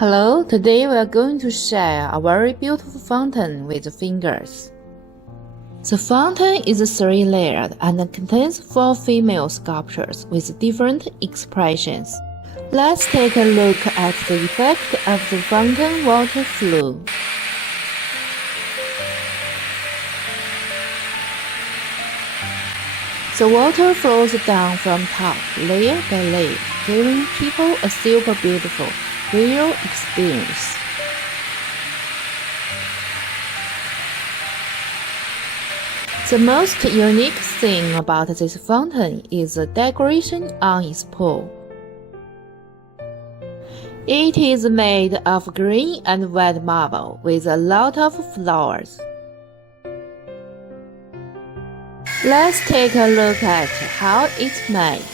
Hello, today we are going to share a very beautiful fountain with fingers. The fountain is 3-layered and contains 4 female sculptures with different expressions. Let's take a look at the effect of the fountain water flow. The water flows down from top, layer by layer, giving people a super beautiful visual experience. The most unique thing about this fountain is the decoration on its pool. It is made of green and white marble with a lot of flowers. Let's take a look at how it's made.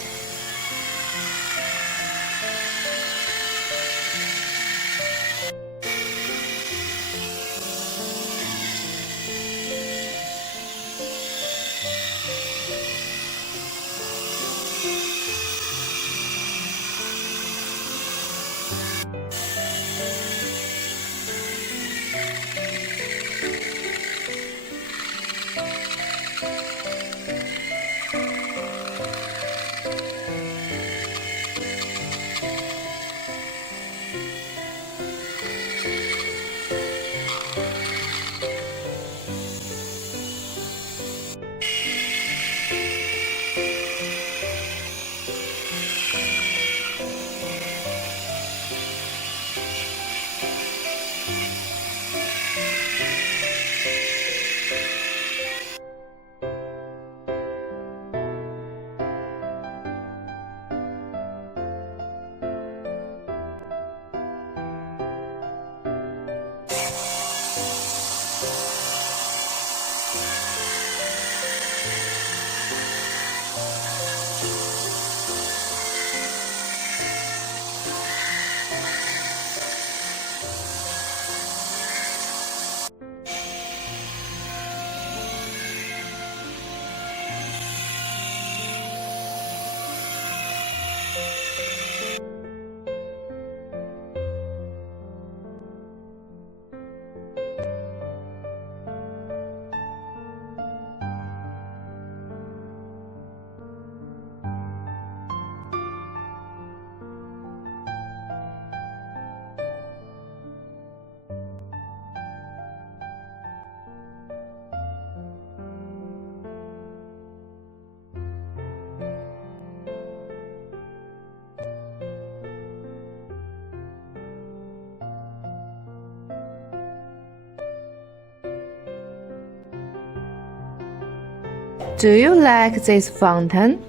Do you like this fountain?